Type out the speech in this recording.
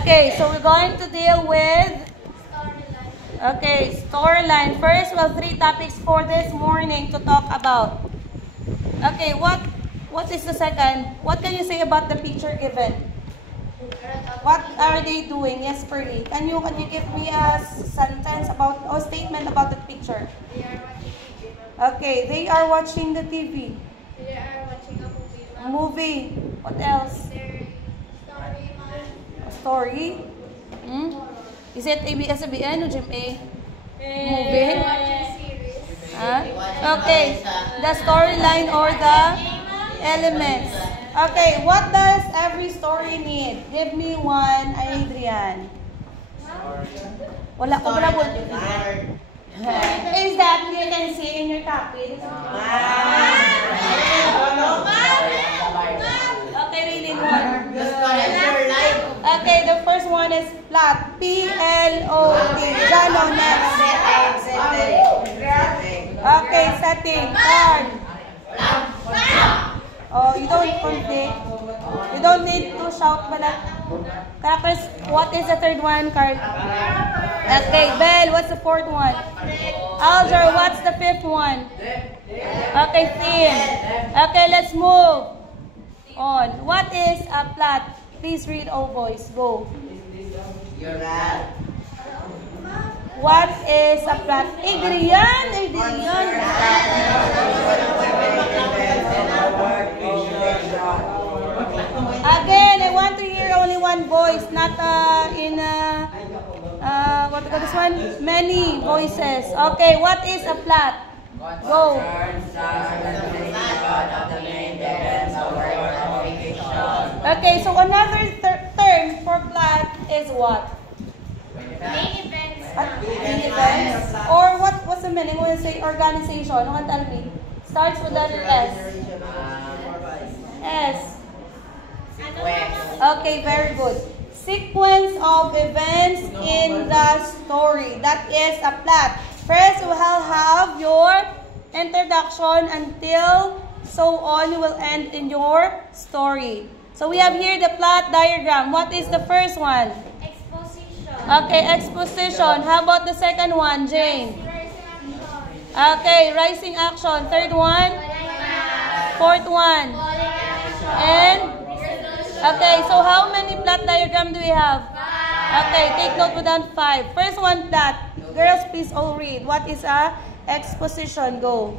Okay, so we're going to deal with storyline. First, well, 3 topics for this morning to talk about. Okay, what is the second? What can you say about the picture given? What are they doing? Yes, Pearly. Can you give me a sentence about or statement about the picture? They are watching TV. Okay, they are watching the TV. They are watching a movie. A movie. What else? Their story. A story? Is it ABS-CBN or GMA? Movie? They are watching series. Huh? Okay, the storyline or the elements. Okay, what does every story need? Give me one, Adrian. Wala ko pala po. Is that you can see in your copy? Okay, really one. Okay, the first one is plot. P-L-O-T. Jalo, next. Okay, setting. Card. Oh, you don't conflict. You don't need to shout pala. Characters, what is the third one? Card. Okay, Belle, what's the fourth one? Alger, what's the fifth one? Okay, theme. Okay, let's move on. What is a plot? Please read all voice. Go. What is a plot? Adrian. Again, I want to hear only one voice, not what do this one? Many voices. Okay, what is a plot? Go. Okay, so another term for plot is what? Main events. Main events? Or what's the meaning when you say organization? No one tell me. Starts with letter S. S. Okay, very good. Sequence of events in the story. That is a plot. First, you will have your introduction until so on. You will end in your story. So we have here the plot diagram. What is the first one? Exposition. Okay, exposition. How about the second one, Jane? Okay, rising action. Third one? Fourth one? And? Okay, so how many plot diagram do we have? Okay, take note with that 5. First one plot. Girls, please all read. What is a exposition? Go.